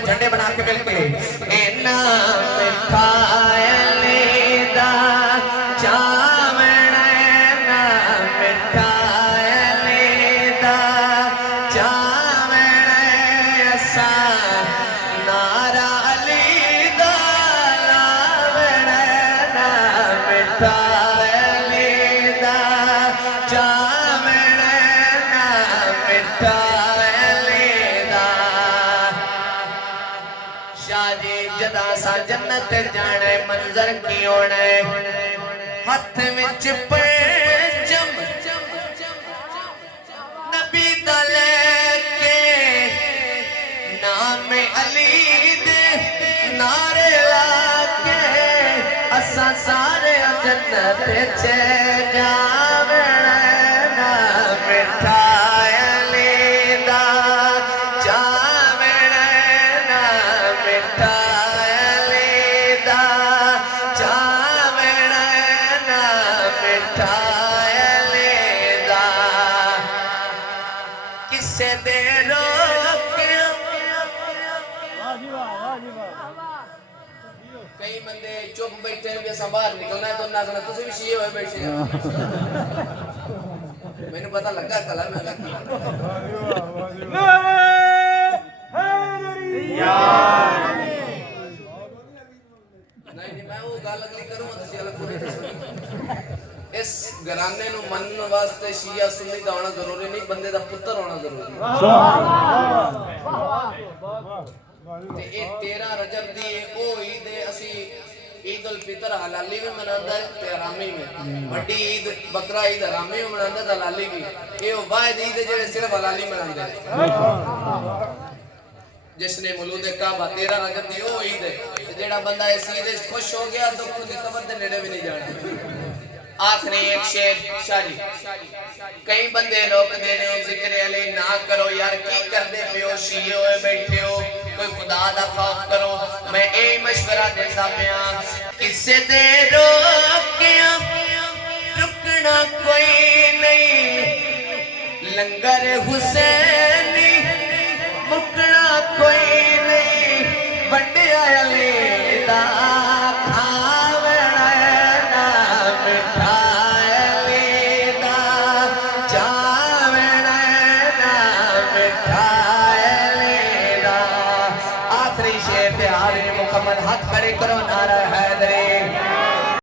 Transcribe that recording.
बना झंडे बना के मिलके इना मिठाई दा चावण ना मिठाई दा चावण असा नारा अली दा लावण ना मिठाई दा चावण ना मिठाई दा शादी जदा सा जन्नत जाने मंजर की होने हाथ विच पंजम नबी दा लेके नाम अली दे नारे लाके असा सारे जन्नत च जावण ना मिठाई अली दा चावण ना मिठाई अली दा चावण ना मिठाई अली दा किसे दे रोकिया कई बंदे चुप बैठे भी असा बाहर निकलना है तो नाचना तुझे भी शीए हुए बैठे मैंने पता लगा कला में नहीं मैं वो गल अगली करूंगा तुसी अलग पूरी इस घराने नु मनन वास्ते शिया सुन्नी दा होना जरूरी नहीं बंदे दा पुत्र होना जरूरी ते ए 13 रजब दी ओ ईद असी ईद उल फितर हलाली में मनांदा है ते हरामी में बड़ी ईद बकरा ईद हरामी में मनांदा ते हलाली भी ए ओ वाहिद ईद जेड़े सिर्फ हलाली मनांदे जिसने मौलूद काबा 13 रजब दी ओ ईद है जेड़ा बंदा इस ईद से खुश हो गया तो खुद कब्र दे नेड़े भी नहीं जाना आखिरी एक शेर शारी कई बंदे लोग देने हो जिक्र अली ना करो यार की करदे पियो शीए होए बैठे हो कोई खुदा दा खौफ करो मैं ए मशवरा देता पिया किसे दे रोकिया रुकना कोई नहीं लंगर हुसैन